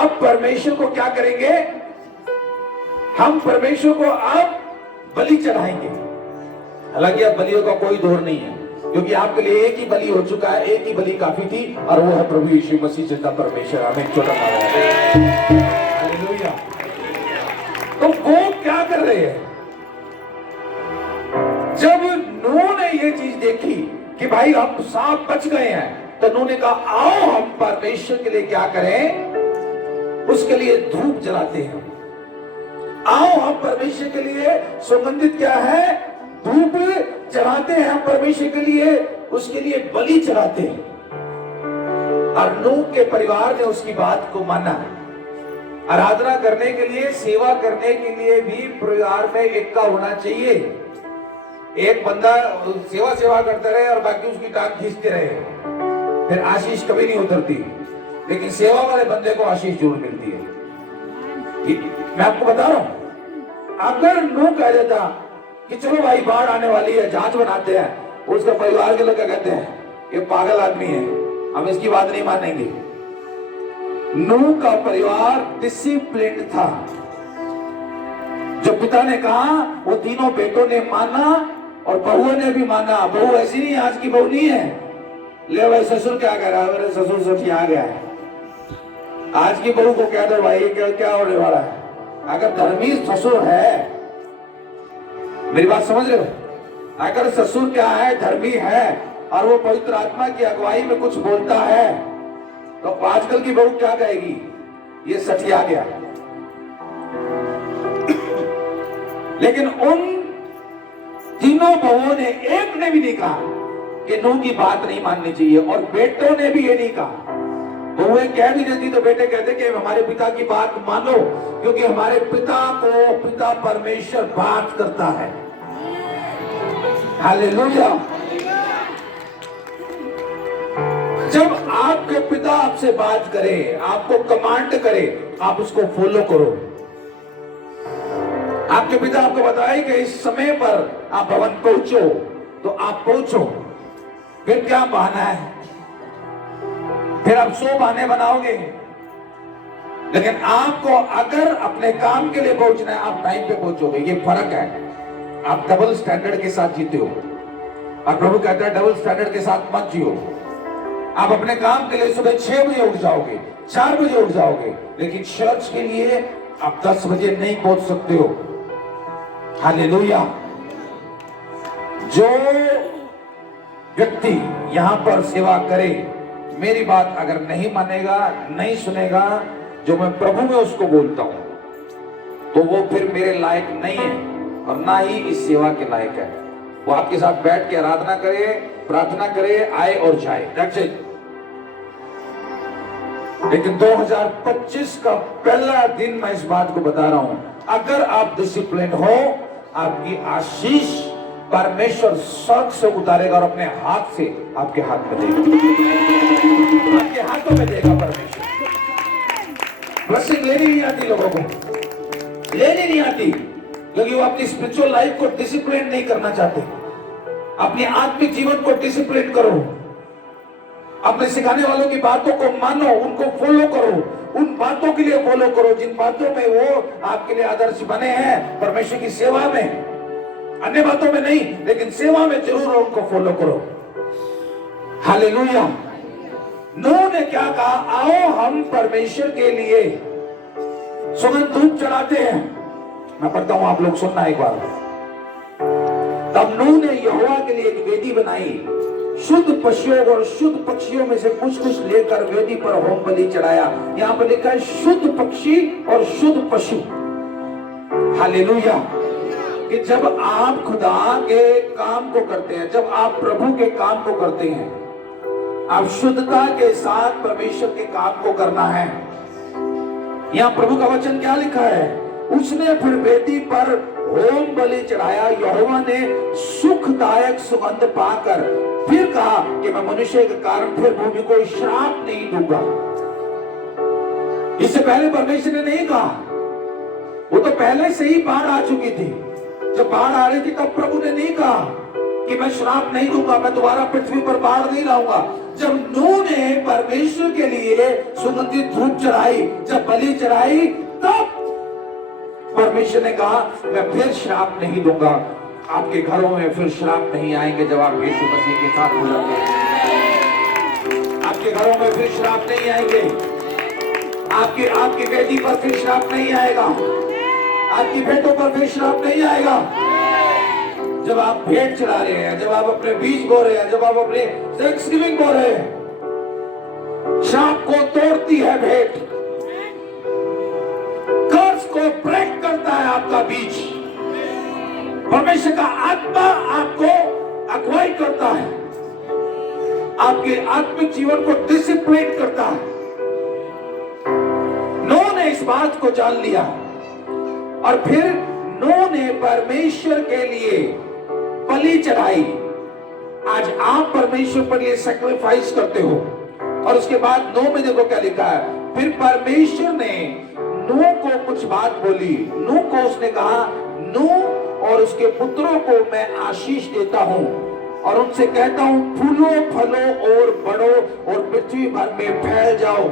अब परमेश्वर को क्या करेंगे, हम परमेश्वर को अब बलि चढ़ाएंगे। हालांकि अब बलियों का कोई दौर नहीं है, क्योंकि आपके लिए एक ही बलि हो चुका है, एक ही बलि काफी थी, और वो है प्रभु यीशु मसीह जिंदा परमेश्वर। हमें छोटा हालेलुया। तो वो क्या कर रहे हैं, जब नूह ने ये चीज देखी कि भाई हम सांप बच गए हैं, तो नूह ने कहा आओ हम परमेश्वर के लिए क्या करें, उसके लिए धूप जलाते हैं। आओ हम परमेश्वर के लिए सुगंधित क्या है, धूप चढ़ाते हैं हम परमेश्वर के लिए, उसके लिए बलि चढ़ाते हैं। और नूह के परिवार ने उसकी बात को माना। आराधना करने के लिए, सेवा करने के लिए भी परिवार में एक का होना चाहिए। एक बंदा सेवा करते रहे और बाकी उसकी टांग खींचते रहे, फिर आशीष कभी नहीं उतरती। लेकिन सेवा वाले बंदे को आशीष जरूर मिलती है। मैं आपको बता रहा हूं, अगर नूह कह देता कि चलो भाई बाढ़ आने वाली है, जहाज बनाते हैं, उसका परिवार के लोग क्या कहते हैं, ये पागल आदमी है, हम इसकी बात नहीं मानेंगे। नूह का परिवार डिसिप्लिन था। जो पिता ने कहा वो तीनों बेटों ने माना और बहुओं ने भी माना। बहू ऐसी नहीं, आज की बहू नहीं है, ले भाई ससुर क्या कह रहा है, मेरे ससुर सब आ गया है। आज की बहू को कह दो भाई क्या होने वाला है। अगर धर्मी ससुर है, मेरी बात समझ रहे हो, अगर ससुर क्या है, धर्मी है और वो पवित्र आत्मा की अगुवाई में कुछ बोलता है, तो आजकल की बहू क्या कहेगी, ये सठिया गया। लेकिन उन तीनों बहुओं ने एक ने भी नहीं कहा कि नूह की बात नहीं माननी चाहिए, और बेटों ने भी ये नहीं कहा। बहुएं कह भी देती तो बेटे कहते कि हमारे पिता की बात मानो, क्योंकि हमारे पिता को पिता परमेश्वर बात करता है। हालेलुया। जब आपके पिता आपसे बात करे, आपको कमांड करे, आप उसको फॉलो करो। आपके पिता आपको बताए कि इस समय पर आप भवन पहुंचो, तो आप पहुंचो। फिर क्या बहाना है, फिर आप 100 बहाने बनाओगे। लेकिन आपको अगर अपने काम के लिए पहुंचना है, आप टाइम पे पहुंचोगे। ये फर्क है। आप डबल स्टैंडर्ड के साथ जीते हो, और प्रभु कहता है डबल स्टैंडर्ड के साथ मत जियो। आप अपने काम के लिए सुबह 6 बजे उठ जाओगे, 4 बजे उठ जाओगे, लेकिन चर्च के लिए आप 10 बजे नहीं पहुंच सकते हो। हालेलुया। जो व्यक्ति यहां पर सेवा करे, मेरी बात अगर नहीं मानेगा, नहीं सुनेगा जो मैं प्रभु में उसको बोलता हूं, तो वो फिर मेरे लायक नहीं है और ना ही इस सेवा के लायक है। वो आपके साथ बैठ के आराधना करे, प्रार्थना करे, आए और जाए, दैट्स इट। लेकिन 2025 का पहला दिन मैं इस बात को बता रहा हूं, अगर आप डिसिप्लिन हो, आपकी आशीष परमेश्वर स्वर्ग से उतारेगा और अपने हाथ से आपके हाथ में देगा, आपके हाथों में देगा परमेश्वर। ब्लेसिंग लेनी नहीं आती लोगों को, लेनी नहीं आती, क्योंकि वो अपनी स्पिरिचुअल लाइफ को डिसिप्लिन नहीं करना चाहते। अपने आत्मिक जीवन को डिसिप्लिन करो, अपने सिखाने वालों की बातों को मानो, उनको फॉलो करो, उन बातों के लिए फॉलो करो जिन बातों में वो आपके लिए आदर्श बने हैं परमेश्वर की सेवा में। अन्य बातों में नहीं, लेकिन सेवा में जरूर उनको फॉलो करो। हालेलुया। नूह ने क्या कहा, आओ हम परमेश्वर के लिए सुगंध धूप चढ़ाते हैं। मैं पढ़ता हूं, आप लोग सुनना एक बार। तब नूह ने यहोवा के लिए एक वेदी बनाई, शुद्ध पशुओं और शुद्ध पक्षियों में से कुछ लेकर वेदी पर होम बलि चढ़ाया। यहां पर लिखा है शुद्ध पक्षी और शुद्ध पशु। हालेलुया। कि जब आप खुदा के काम को करते हैं, जब आप प्रभु के काम को करते हैं, आप शुद्धता के साथ परमेश्वर के काम को करना है। यहां प्रभु का वचन क्या लिखा है, उसने फिर वेदी पर होम बलि चढ़ाया। यहोवा ने सुखदायक सुगंध पाकर फिर कहा कि मैं मनुष्य के कारण फिर भूमि को श्राप नहीं दूंगा। इससे पहले परमेश्वर ने नहीं कहा, वो तो पहले से ही बाढ़ आ चुकी थी। जब बाढ़ आ रही थी तब प्रभु ने नहीं कहा कि मैं श्राप नहीं दूंगा, मैं दोबारा पृथ्वी पर बाढ़ नहीं लाऊंगा। जब नूह ने परमेश्वर के लिए सुगंधित धूप चढ़ाई, जब बलि चढ़ाई, तब परमेश्वर ने कहा मैं फिर श्राप नहीं दूंगा, आपके घरों में फिर श्राप नहीं आएंगे। जब आप यीशु मसीह के साथ हो जाते हैं, आपके घरों में फिर श्राप नहीं आएंगे, आपकी बेटी पर फिर श्राप नहीं आएगा, आपकी बेटों पर फिर श्राप नहीं आएगा। जब आप भेंट चढ़ा रहे हैं, जब आप अपने बीज बो रहे हैं, जब आप अपने थैंक्सगिविंग बो रहे हैं, श्राप को तोड़ती है भेंट, कर्ज को ब्रेक करता है आपका बीज। परमेश्वर का आत्मा आपको अगुवाई करता है, आपके आत्मिक जीवन को डिसिप्लिन करता है। नूह ने इस बात को जान लिया और फिर नूह ने परमेश्वर के लिए बलि चढ़ाई। आज आप परमेश्वर पर लिए सैक्रिफाइस करते हो। और उसके बाद नूह में देखो क्या लिखा है, फिर परमेश्वर ने नूह को कुछ बात बोली। नूह को उसने कहा, नूह और उसके पुत्रों को मैं आशीष देता हूं और उनसे कहता हूं, फूलो फलो और बढ़ो और पृथ्वी भर में फैल जाओ।